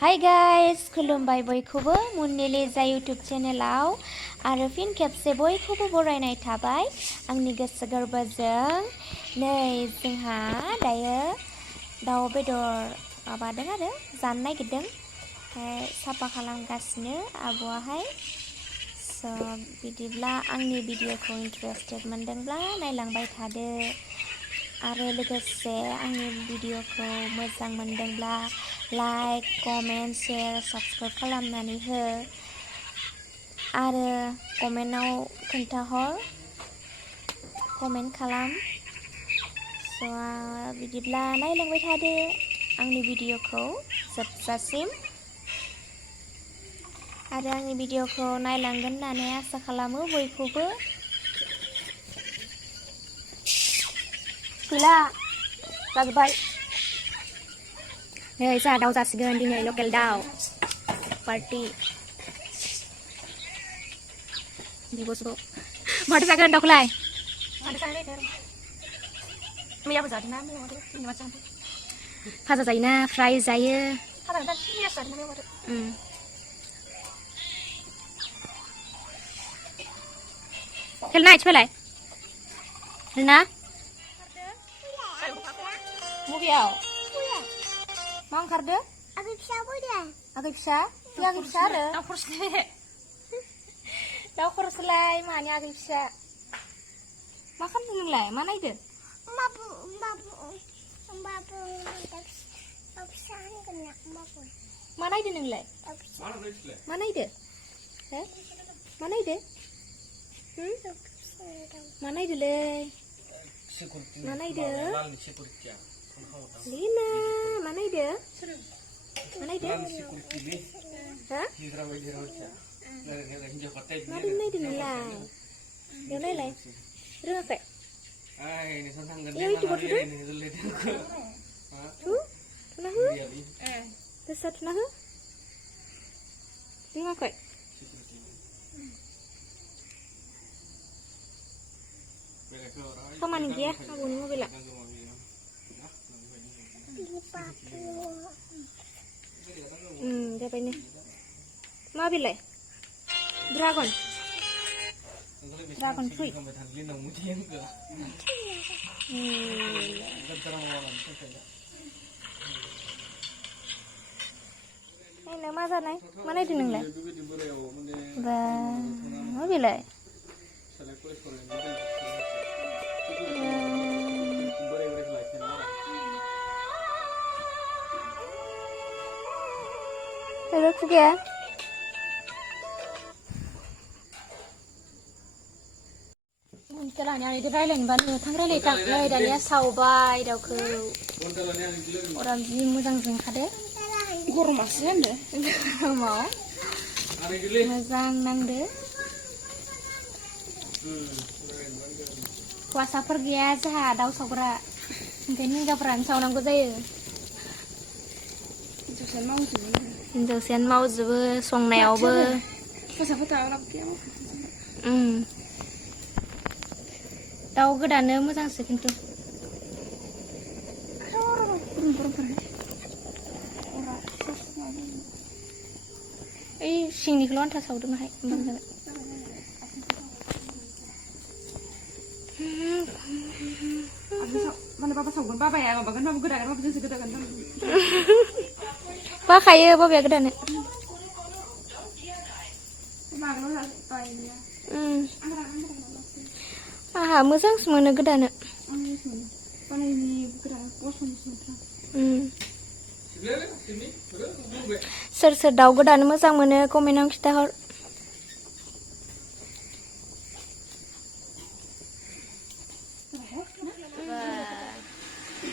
Hai guys, खुलुमबाय बयखौबो मुन्नि Lija YouTube चेनेलाव आरो फिन खेबसे बयखौबो बरायनाय थाबाय आंनि गोसो गोरबोजों। नै जोंहा दायो दाउ बेदर माबादों आरो जानो नागिरदों, साफा खालामगासिनो आब'आहाय। स' बिदिब्ला आंनि भिडिअखौ इन्टारेस्टेड मोनदोंब्ला नायलांबाय थादो आरो लोगोसे आंनि भिडिअखौ मोजां मोनदोंब्ला लाइक, कमेन्ट, शेयार, साबस्क्राइब खालामनानै हो आरो कमेन्टआव खोन्थाहर, कमेन्ट खालाम। स' बिदिब्ला नायलांबाय थादो आंनि भिडिअखौ जोबजासिम आरो आंनि भिडिअखौ नायलांगोन होननानै आसा खालामो बयखौबो। गैला जाजोब्बाय। नै जोंहा दाउ जासिगोन दिनै, लकेल दाउ पार्टि। बिब'सो माथो जागोन दाउखौलाय? मैयाबो जादोंना, भाजा जायोना फ्राय जायो? खेलना इथिफैलाय ना बबेयाव मा ओंखारदो? आगै फिसा फैदो। आगै फिसा? बे आगै फिसा आरो दाउ खरसलाय, दाउ खरसलाय मानि आगै फिसा? मा खालामदों नोंलाय? मा नायदो? मा नायदो नोंलाय? मा नायदो? हो? मा नायदो? मा नायदोलै? मा नायदो? Lina, mana ide? Mana ide? Hah? Mana ide nilai? Yang nilai? Berapa? Ya itu berapa? Tuh, tunah hu? Besar tunah hu? Lima koi? Kamu dia? Aku ni mau bilang. Dia apa ini? Mau bilang? Dragon. Dragon fruit. Ini mana nih? Mana itu nenglah? Mau bilang? Hello juga. Kelanya itu Thailand banget, Thailand itu Thailand dan ya saubai daukku. Orang ini muzang zengkade. Guru masih ada. Mau? Muzang nangde. Puasa pergi aja, daun sobra. Ini nggak pernah saunang gue aja. Injausian mau juga, संनायावबो दाउ गोदानो मोजांसो खिन्थु ओइ सिंनिखौल' आन्था सावदों माहाय होमबानो जाबाय। Mana papa sawan papa ya, makan papa gedakan papa jadi gedakan. Pakai bawa gedane. Moजां मोनो gedane. Soर सोर दाउ गोदानो मोजां मोनो कमेन्टआव खिथाहर।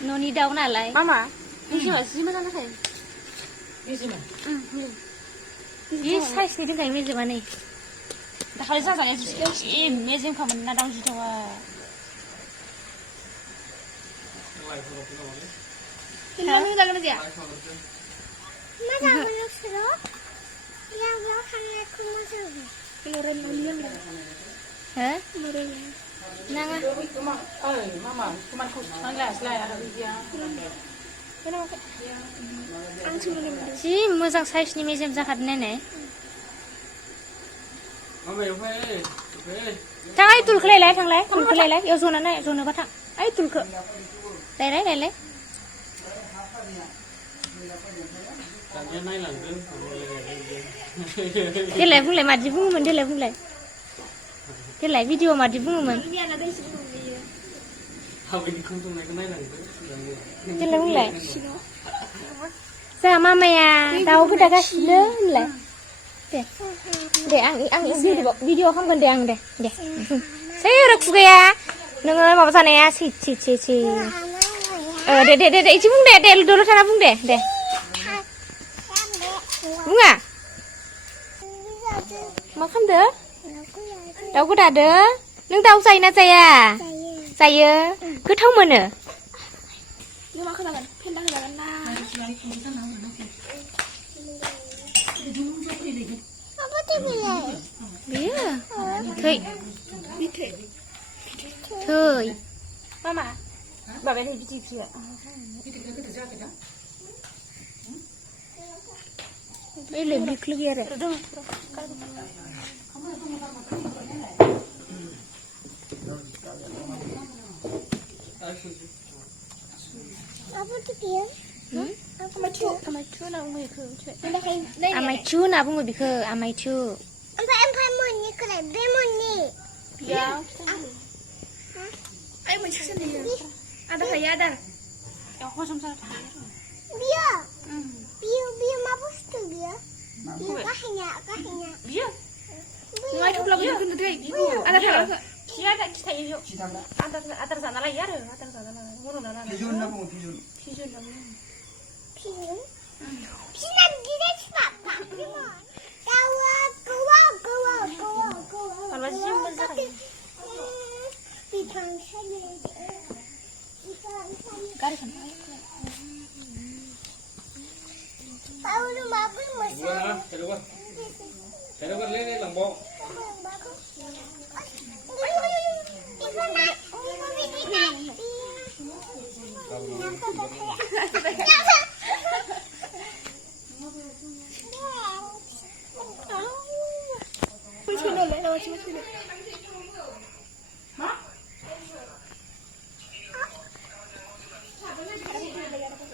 Noni daun alai. Mama, ini masih mana nak? Ini size ni dengan meja mana ni? Dah kali saya ini meja kamu nak daun siapa? Ini mana daun dia? Mana mana suruh? Yang kamu aku masuk. Keluaran malian. Hah? Keluaran. Nang ah. Mama, cuma kau nangis lah ada dia. जि मोजां साइजनि मेजेम जाखादों नाय थांलाय तुलखौलाय थांलाय तुलखौलाय एव जनानै जनोबा थां ओइ तुलखौ दायलाय देलाय बुंलाय मादि बुङोमोन देलाय बुंलाय देलाय भिडिअ मादि बुङोमोन देलाय बुंलाय जा मामाया दाउ गोदागासिनो होनलाय दे आं भिडिअ खालामगोन दे आं दे सै आरो खुगाया नोङो माबा जानाया सै दे इसे बुं दे दल' थाना बुं दे बुङा मा खालामदो दाउ गोदादो नों दाउ जायोना जाया जायो गोथाव मोनो बेयो थै मामा माबाया बिदि फियो Ini lebih clear ya. Apa tuh dia? Amaicu nak bunyi ke? Amaicu nak bunyi ke? Amaicu. Empat Munni ke lagi Munni. Ya. Ayo macam sini. Ada kayak ada. Yang kosong satu. Biar. Biar mabus tuh biar. Biar kahnya. Biar. Ngai tu belum begitu deh. Ada kayak. Siapa kita ini? Ada sana lah ya, ada sana lah. Mulu nana. Pijun nak bunyi pijun. Pijun dia cepat. Kawa. Kalau sih besar. Ikan saya. Garis. Tahu lu mabuk masuk. Hello, lên làm bộ.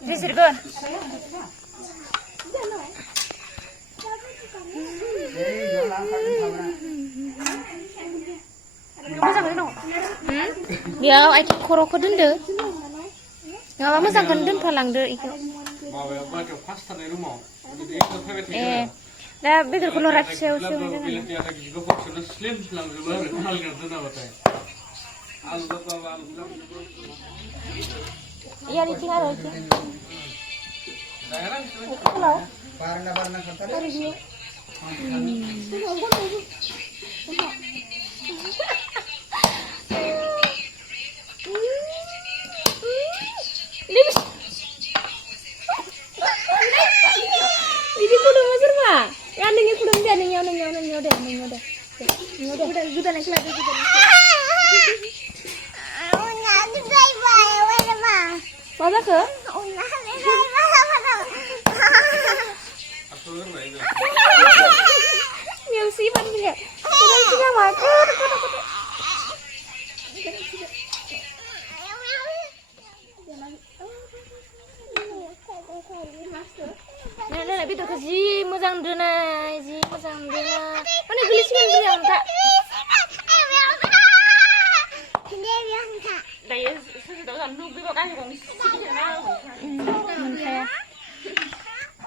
Disirgon. Ya, aku korok dende. Nggak lama sangkan den palangde itu. Dah betul kalau rapsel Iya di tinggal aja. Kalau. Ini kudu masuk mah. Yang ini kudu dia nengyo deh. Udah naik lagi. Mana ke? Music mana dia? Kita juga makan. Nah, bido kaji muzang duna, Mana gelisikan dia enggak? Đây sudah tahu lu beli kok kan saya.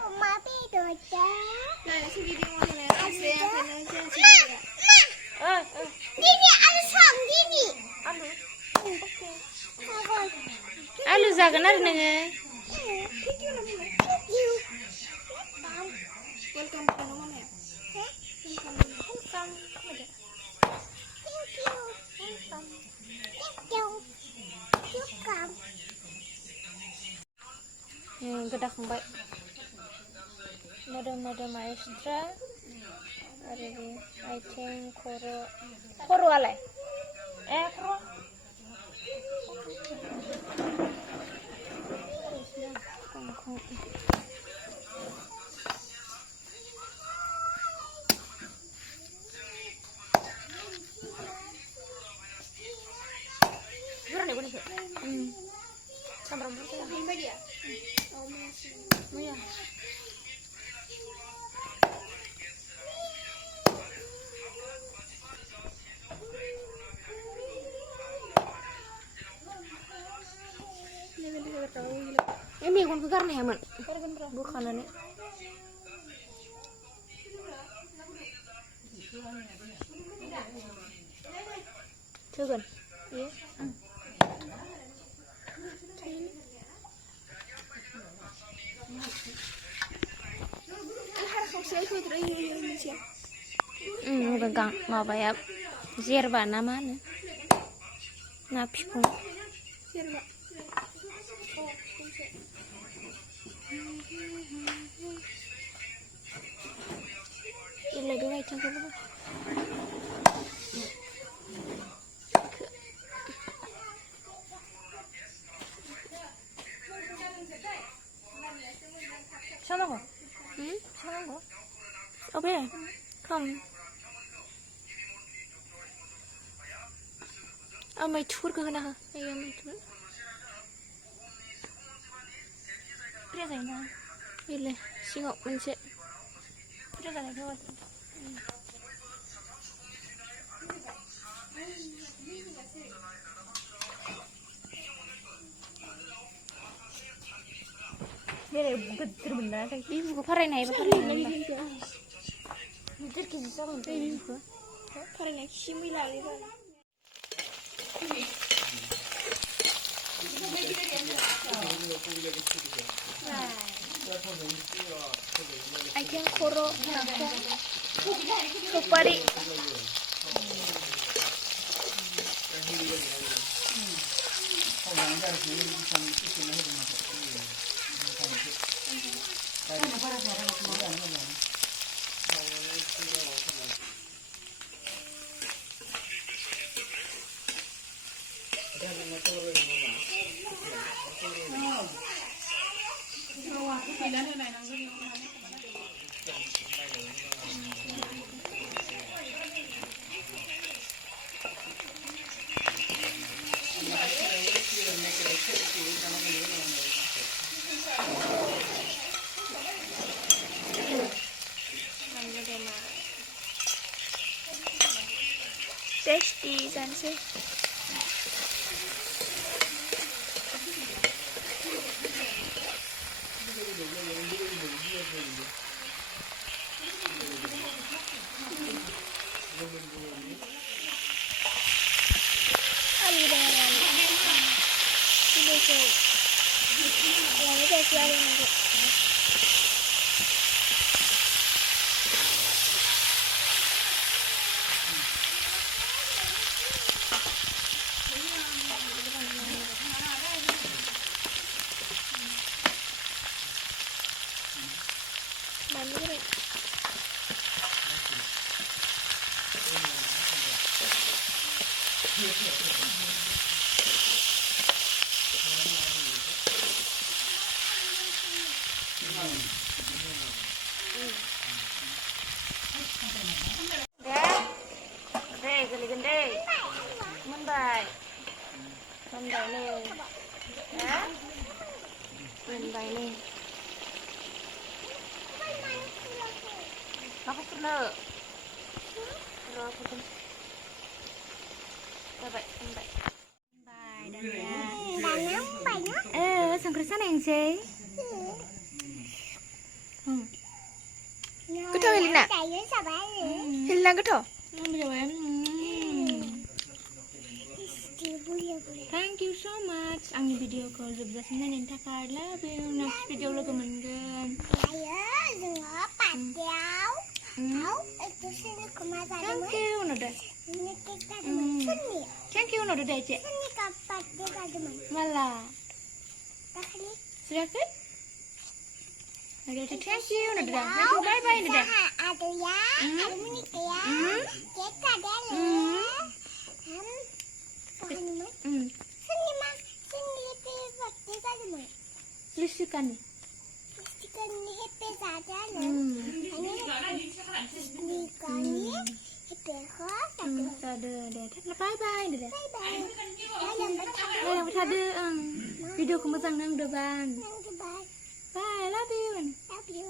Oma tidur aja. Dini ada sang Dini. Alu zagan ada nenge. Welcome to Noma. Gede kembali. Mode maestra. Ada di item koro alai. Koro. Sampram aja. Ini dia. Oh, iya. Ini kon ke karena ya, Man? Bukan ini. Coba. Iya. Gagang ngapa ya? Zirba namanya. Napikung. Zirba. Ini dua itu apa? Sama kok? Sama kok? Apa ya? Không. Mày chuột cơ nào? Mày chuột. Bây giờ nào? Bây giờ xin ngọc mình sẽ. Bây giờ này thôi. Đây là cái mình đã cái buku parai này parai này. Itu kisah kan ini buku. Parai này simi lagi kan. Ayam koro, kopari. Tasty kan sih. Sangkresan yang sih. Cái thôi Helena. Helena cái thôi. Thank you so much. Ang video ko jublas na nin takar love you. Next video lo kemengen. Thank you udah. Thank you udah deh cek. Malah. Sudah kan? Ada thank you udah dah. Bye bye udah dah. Ada ya. Ada Munni ya. Kita ada ya. Listikan nih. Listikan nih hepe saja loh. Listikan nih hepe kok. Ada. Bye bye udah dah. Bye bye. थादो भिडिअखौ मोजां नांदो बान Nang debat. बाय लाभ U Love you.